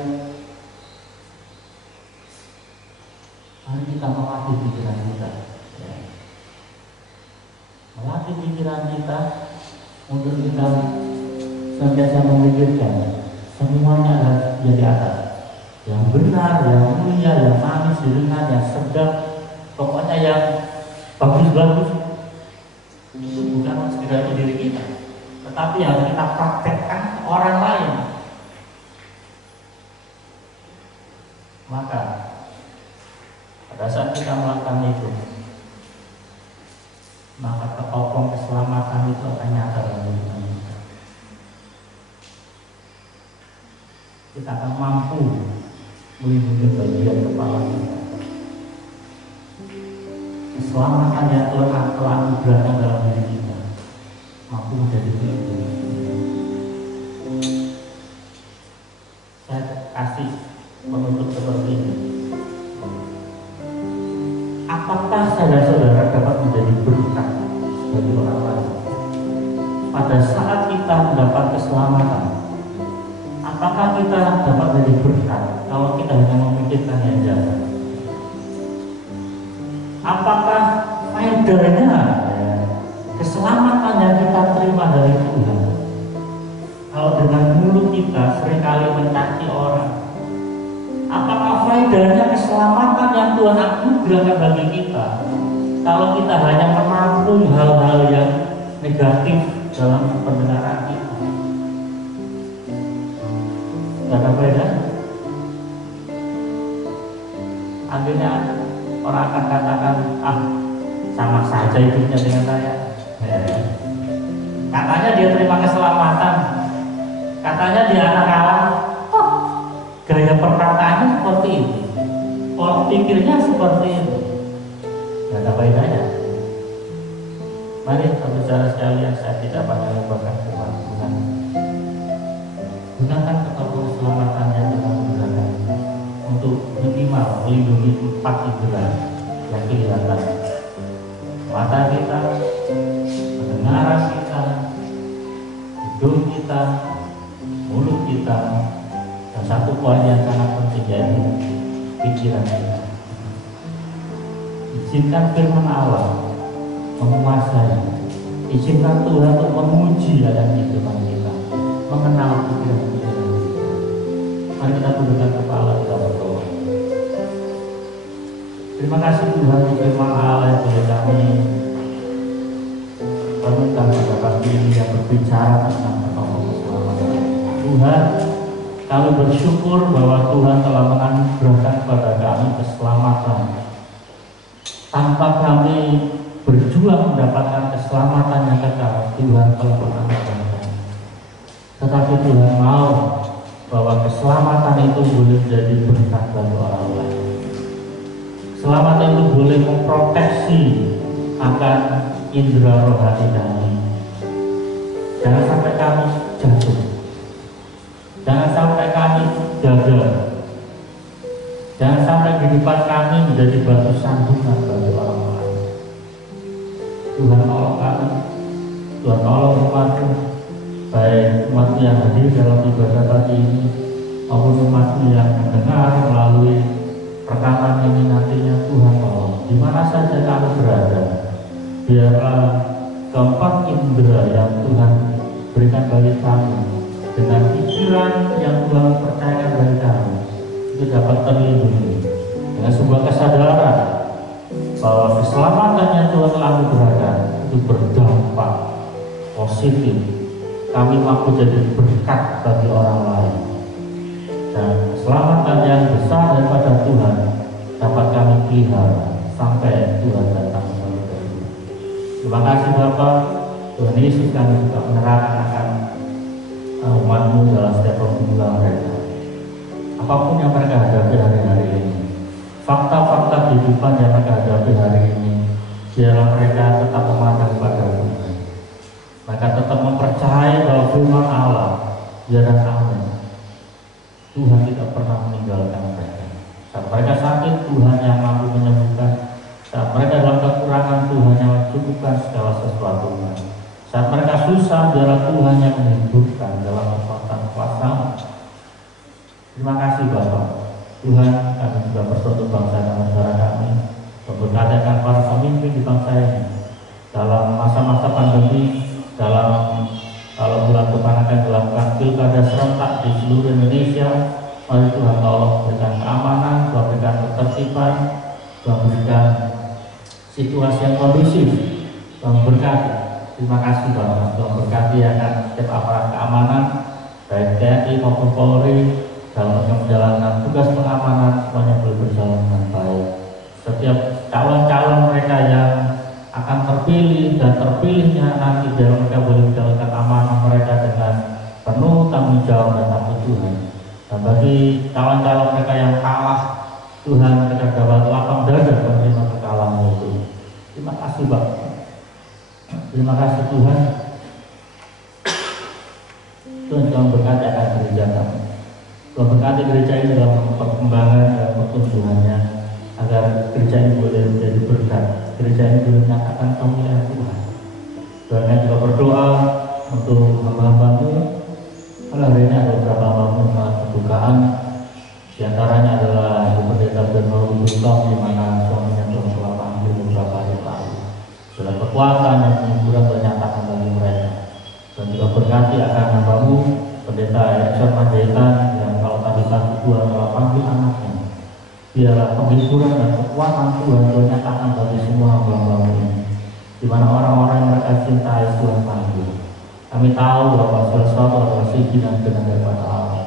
mari kita melatih pikiran kita, ya. Melatih pikiran kita untuk kita senantiasa memikirkan semuanya adalah di atas, yang benar, yang mulia, yang manis, ringan, yang sedap, pokoknya yang bagus-bagus. Itu bukan sekedar diri kita, tetapi yang harus kita praktekkan orang lain. Maka pada saat kita melakukan itu, maka ketopong keselamatan itu akan nyata dalam hidup kita. Kita akan mampu melindungi bagian kepala kita. Keselamatan yang Tuhan telah anugerahkan dalam diri kita mampu menjadi pelindung. Saya kasih penutup seperti ini. Apakah saudara-saudara dapat menjadi berkat bagi orang lain pada saat kita mendapat keselamatan? Apakah kita dapat menjadi berkat kalau kita hanya memikirkan yang jahat? Apakah faedahnya keselamatan yang kita terima dari Tuhan kalau dengan mulut kita seringkali mencaci orang? Apakah faedahnya keselamatan yang Tuhan anugerahkan bagi kita kalau kita hanya menampung hal-hal yang negatif dalam pendengaran kita? Tidak ada faedahnya. Akhirnya orang akan katakan, sama saja hidupnya dengan saya. Katanya dia terima keselamatan, katanya dia anak Allah. Gaya perkataannya seperti itu, pola pikirnya seperti itu, tidak ada faedahnya. Mari saudara sekalian, saya tidak banyak membahas Tuhan. Gunakan ketopong keselamatan yang Tuhan berikan untuk minimal melindungi 4 indera yang kelihatan: mata kita, pendengaran kita, hidung kita, mulut kita. Dan satu poin yang sangat penting yaitu pikiran kita. Izinkan firman Allah menguasai. Izinkan Tuhan untuk menguji dalam kehidupan kita, mengenal pikiran-pikiran kita. Mari kita tundukkan kepala, kita berdoa. Terima kasih Tuhan untuk firman Allah yang boleh kami renungkan pada pagi ini yang berbicara tentang ketopong keselamatan. Tuhan, kami bersyukur bahwa Tuhan telah menganugerahkan kepada kami keselamatan. Tanpa kami berjuang mendapatkan keselamatan yang kekal, Tuhan telah menganugerahkan. Tetapi Tuhan mau bahwa keselamatan itu boleh menjadi berkat bagi orang lain. Keselamatan itu boleh memproteksi akan indera rohani kami. Jangan sampai kami jatuh. Jangan sampai kami gagal. Jangan sampai kehidupan kami menjadi batu sandungan bagi orang lain. Tuhan tolong kami, Tuhan tolong umatmu, baik umatmu yang hadir dalam ibadah tadi ini, maupun umat-Mu yang mendengar melalui rekaman ini nantinya. Tuhan tolong, di mana saja kami berada, biarlah keempat indera yang Tuhan berikan bagi kami, dengan pikiran yang Tuhan percayakan bagi kami, itu dapat terlindungi dengan sebuah kesadaran bahwa keselamatan yang Tuhan telah berikan itu berdampak positif. Kami mampu jadi berkat bagi orang lain, dan keselamatan yang besar daripada Tuhan dapat kami pelihara sampai Tuhan datang kembali kedua. Terima kasih Bapa. Tuhan Yesus, kami juga menyerahkan akan umat-Mu dalam setiap pergumulan mereka, apapun yang mereka hadapi hari-hari ini, fakta-fakta kehidupan yang mereka hadapi hari ini, biarlah mereka tetap memandang pada Tuhan. Mereka tetap mempercayai bahwa firman Allah ya dan amin. Tuhan tidak pernah meninggalkan mereka. Saat mereka sakit, Tuhan yang mampu menyembuhkan. Saat mereka dalam kekurangan, Tuhan yang mencukupkan segala sesuatunya. Saat mereka susah, biarlah Tuhan yang menghidupkan dalam kekuatan kuasa-Mu. Terima kasih Bapak. Tuhan, kami juga berdoa untuk bangsa dan negara kami, memberkati para pemimpin di bangsa ini dalam masa-masa pandemi, dalam kalau bulan depan akan dilakukan pilkada serentak di seluruh Indonesia. Mari Tuhan tolong berikan keamanan, Tuhan berikan ketertiban, Tuhan berikan situasi yang kondusif, Tuhan berkati. Terima kasih Bapak, Tuhan berkati akan setiap aparat keamanan, baik TNI maupun Polri, dalam menjalankan tugas pengamanan, semuanya boleh berjalan dengan baik. Setiap calon-calon mereka yang akan terpilih dan terpilihnya nanti, biar mereka boleh menjalankan amanah mereka dengan penuh tanggung jawab dan takut Tuhan. Dan bagi calon-calon mereka yang kalah, Tuhan, mereka dapat lapang dada menerima kekalahan itu. Terima kasih Bapak. Terima kasih Tuhan. Tuhan berkati akan gereja kami. Tuhan berkati gereja ini dalam perkembangan dan pertumbuhannya, agar gereja ini boleh menjadi berkat. Gereja ini boleh menyatakan kemuliaan Tuhan. Tuhan juga berdoa untuk hamba-hamba-Mu. Kalau hari ini ada beberapa hamba-Mu dengan kebukaan, di antaranya adalah Ibu Pendeta Bernardo Bintang, di mana suaminya telah panggil beberapa hari lalu. Dalam kekuatan dan penghiburan ternyatakan bagi mereka. Dan juga berkati akan hamba-Mu Pendeta Erikson Panjaitan, yang kalau tadi pagi Tuhan telah panggil anaknya. Biarlah penghiburan dan kekuatan Tuhan nyatakan bagi semua hamba-Mu ini, di mana orang-orang yang mereka cintai Tuhan panggil. Kami tahu bahwa segala sesuatu adalah siji dan benar daripada Allah.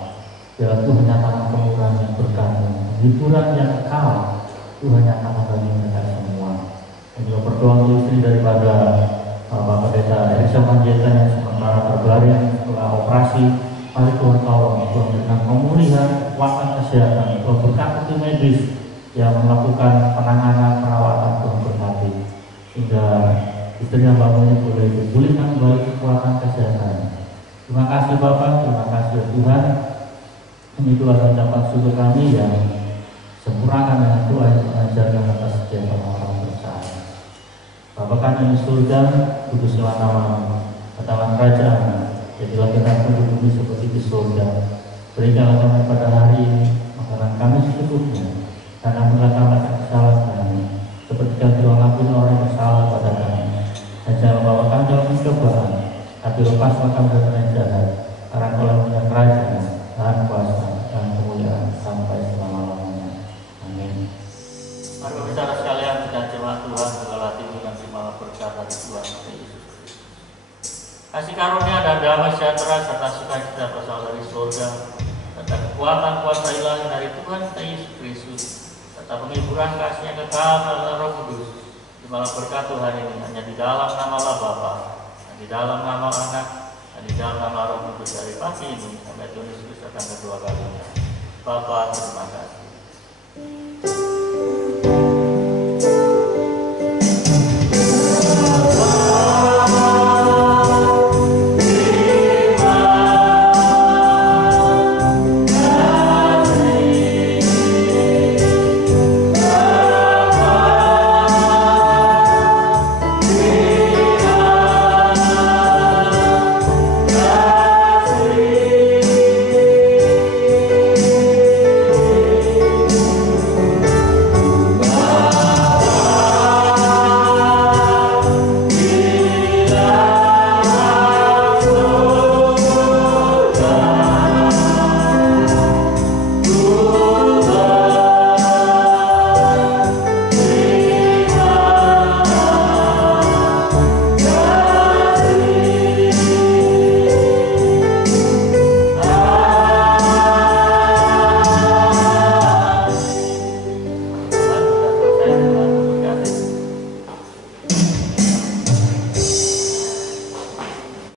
Biarlah Tuhan nyatakan kemurahan yang berkat, penghiburan yang kekal Tuhan nyatakan bagi mereka semua. Dan juga berdoa untuk istri daripada Bapak Pendeta Erikson Panjaitan yang sementara terbaring setelah operasi. Mari Tuhan tolong, Tuhan berikan pemulihan, kekuatan kesehatan, Tuhan berkati tim medis yang melakukan penanganan perawatan, Tuhan berkati, sehingga istri yang bangunnya boleh dipulihkan kembali kekuatan kesehatan. Terima kasih Bapak, terima kasih Tuhan. Ini adalah ucapan syukur kami yang sempurnakan dengan doa yang mengajarkan atas setiap orang percaya. Bapa kami di surga, kuduslah nama-Mu, datanglah kerajaan-Mu, jadilah kehendakmu di bumi seperti di surga. Berikanlah kami pada hari ini makanan kami secukupnya, dan ampunilah kami akan kesalahan kami, seperti kami mengampuni orang yang bersalah pada kami. Dan jangan bawa kami dalam pencobaan, tapi lepaslah kami dari yang jahat, karena Kau punya kerajaan dan kuasa dan kemuliaan sampai selama-lamanya. Amin. Mari berbicara sekalian, kita jemaat Tuhan, segala tinggi dan segala berkat dari Tuhan Yesus. Kasih karunia dan damai sejahtera serta sukacita berasal dari surga, serta kekuatan kuasa ilahi dari Tuhan kita Yesus Kristus, serta penghiburan kasih-Nya kekal dalam Roh Kudus, di malam berkat Tuhan ini hanya di dalam nama Allah Bapa, dan di dalam nama Anak, dan di dalam nama Roh Kudus dari pagi ini sampai Tuhan Yesus akan kedua kalinya. Bapa, terima kasih.